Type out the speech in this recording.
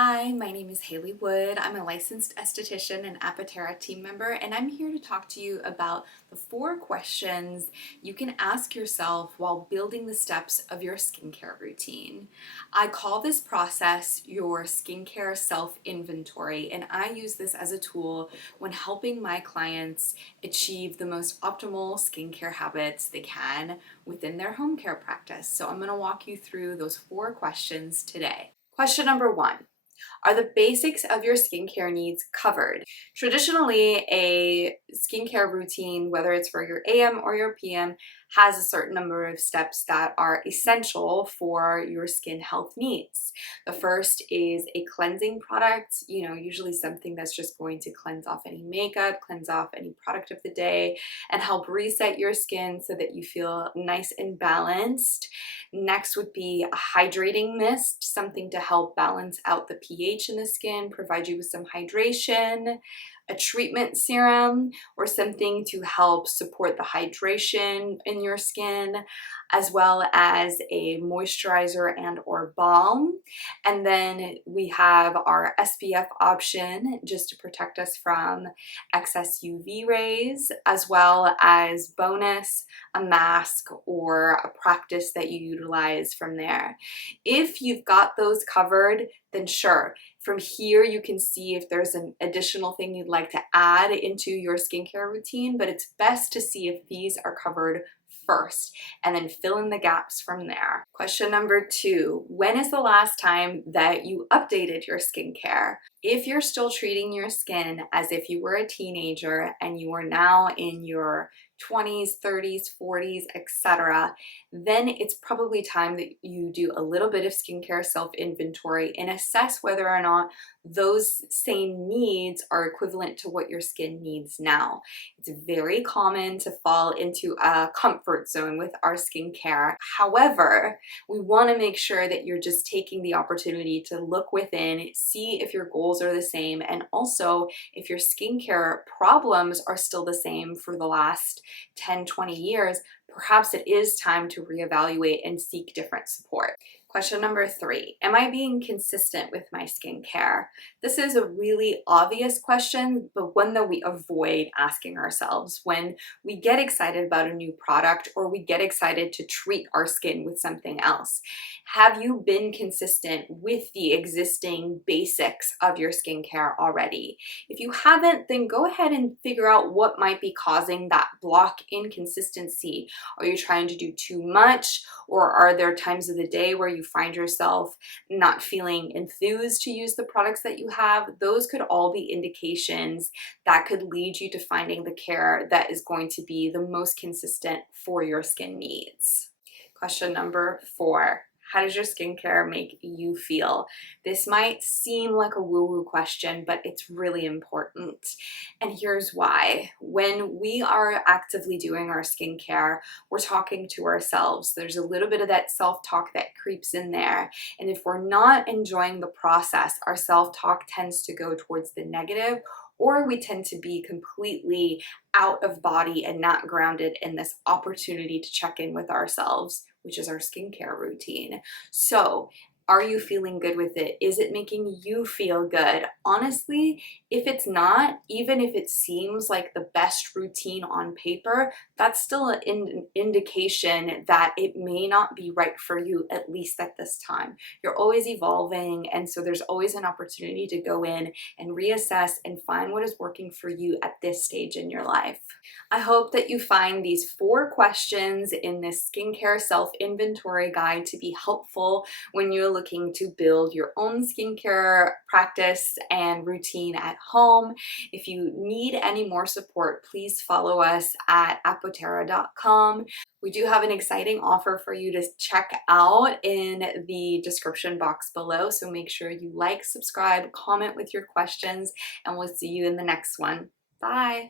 Hi, my name is Haley Wood. I'm a licensed esthetician and Apoterra team member, and I'm here to talk to you about the 4 questions you can ask yourself while building the steps of your skincare routine. I call this process your skincare self-inventory, and I use this as a tool when helping my clients achieve the most optimal skincare habits they can within their home care practice. So I'm going to walk you through those 4 questions today. Question number 1. Are the basics of your skincare needs covered? Traditionally, a skincare routine, whether it's for your AM or your PM, has a certain number of steps that are essential for your skin health needs. The first is a cleansing product, usually something that's just going to cleanse off any makeup, cleanse off any product of the day, and help reset your skin so that you feel nice and balanced. Next would be a hydrating mist, something to help balance out the pH in the skin, provide you with some hydration. A treatment serum or something to help support the hydration in your skin, as well as a moisturizer and or balm. And then we have our SPF option just to protect us from excess UV rays, as well as bonus, a mask or a practice that you utilize from there. If you've got those covered, then sure. From here, you can see if there's an additional thing you'd like to add into your skincare routine, but it's best to see if these are covered first and then fill in the gaps from there. Question number 2, when is the last time that you updated your skincare? If you're still treating your skin as if you were a teenager and you are now in your 20s, 30s, 40s, etc., then it's probably time that you do a little bit of skincare self-inventory and assess whether or not those same needs are equivalent to what your skin needs now. It's very common to fall into a comfort zone with our skincare. However, we want to make sure that you're just taking the opportunity to look within, see if your goals are the same, and also if your skincare problems are still the same for the last 10, 20 years, perhaps it is time to reevaluate and seek different support. Question number 3, am I being consistent with my skincare? This is a really obvious question, but one that we avoid asking ourselves when we get excited about a new product or we get excited to treat our skin with something else. Have you been consistent with the existing basics of your skincare already? If you haven't, then go ahead and figure out what might be causing that block inconsistency. Are you trying to do too much, or are there times of the day where you find yourself not feeling enthused to use the products that you have? Those could all be indications that could lead you to finding the care that is going to be the most consistent for your skin needs. Question number 4. How does your skincare make you feel? This might seem like a woo-woo question, but it's really important. And here's why. When we are actively doing our skincare, we're talking to ourselves. There's a little bit of that self-talk that creeps in there. And if we're not enjoying the process, our self-talk tends to go towards the negative, or we tend to be completely out of body and not grounded in this opportunity to check in with ourselves, which is our skincare routine. So, are you feeling good with it? Is it making you feel good? Honestly, if it's not, even if it seems like the best routine on paper, that's still an indication that it may not be right for you, at least at this time. You're always evolving, and so there's always an opportunity to go in and reassess and find what is working for you at this stage in your life. I hope that you find these 4 questions in this skincare self-inventory guide to be helpful when you're looking to build your own skincare practice and routine at home. If you need any more support, please follow us at apoterra.com. We do have an exciting offer for you to check out in the description box below, so make sure you like, subscribe, comment with your questions, and we'll see you in the next one. Bye!